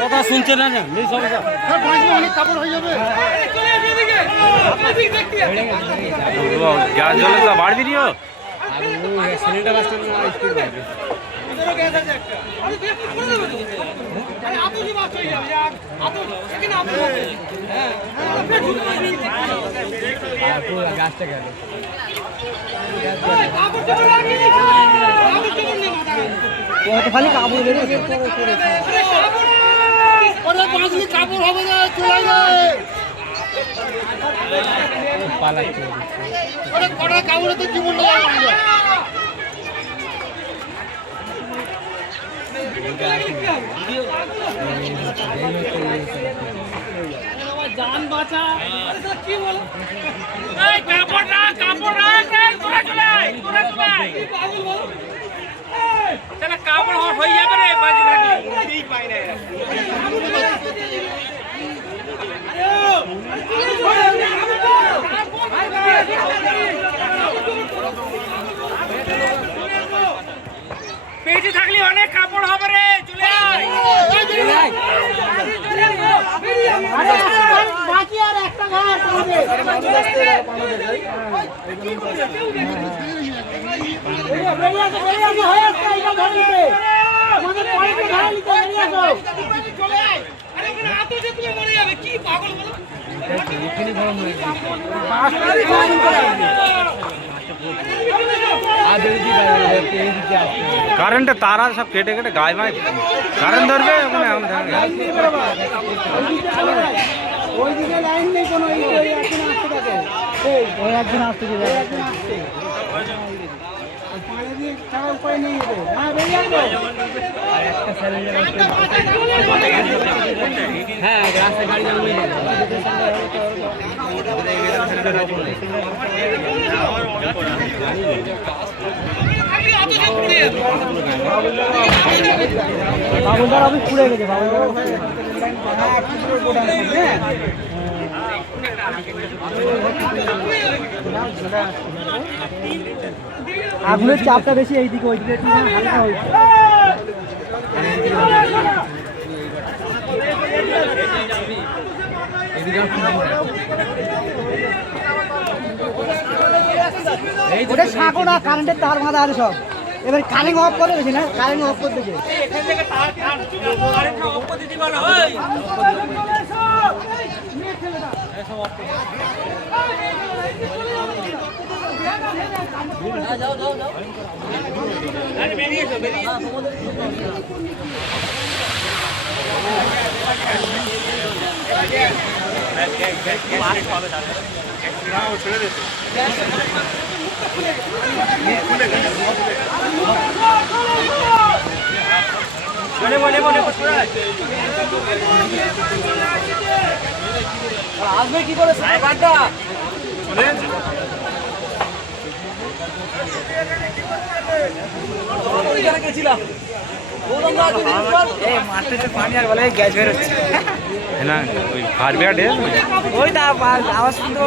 কথা শুনছে না অনেক কাপড় হয়ে যাবে। গ্যাস জলে তো বাড়বি নিও গাছটা গেল খালি কাপড় কাপড় হবে না, চলে যায় পালাচ্ছে কটা কাপড়ে তো জীবনটা জান বাঁচা কি বল কাপড় হয়ে যাবে রে বাজি থাকলে পাই না পেটে থাকলে অনেক কাপড় হবে রে, চলে আয় বাকি আর একটা ঘর পাবে। কি পাগল বলো কারেন্টে তারা সব কেটে কেটে গায়ে মায় কারেন্ট ধরবে ওখানে ওইদিকে লাইন নেই কোনো, একজন আসতে থাকে, ওই একজন আসতে উপায় নেই। হ্যাঁ হ্যাঁ রাস্তায় গাড়ি যাবে বাবুদার অফিস পুড়ে গেছে। আগুনের চাপটা বেশি এইদিকে, ওইদিকে হালকা হয়েছে। ওটা ছাঁকো না, কারেন্টের তার বাঁধা আছে সব। এবার কারেন্ট অফ করে বেশি না, কারেন্ট অফ করতে এখান থেকে তার কারেন্ট অফ করে দিতে পারো। ওই যাও যাও যাও, আরে বেরিয়ে এসো, বেরিয়ে এসো। আসবে কি করে সাইবারটা গেছিলাম মাঠে পানি আর বলে গ্যাস বেরোচ্ছে না ওই ফায়ার ব্রিগেডে ওই তা আওয়াজ শুনতে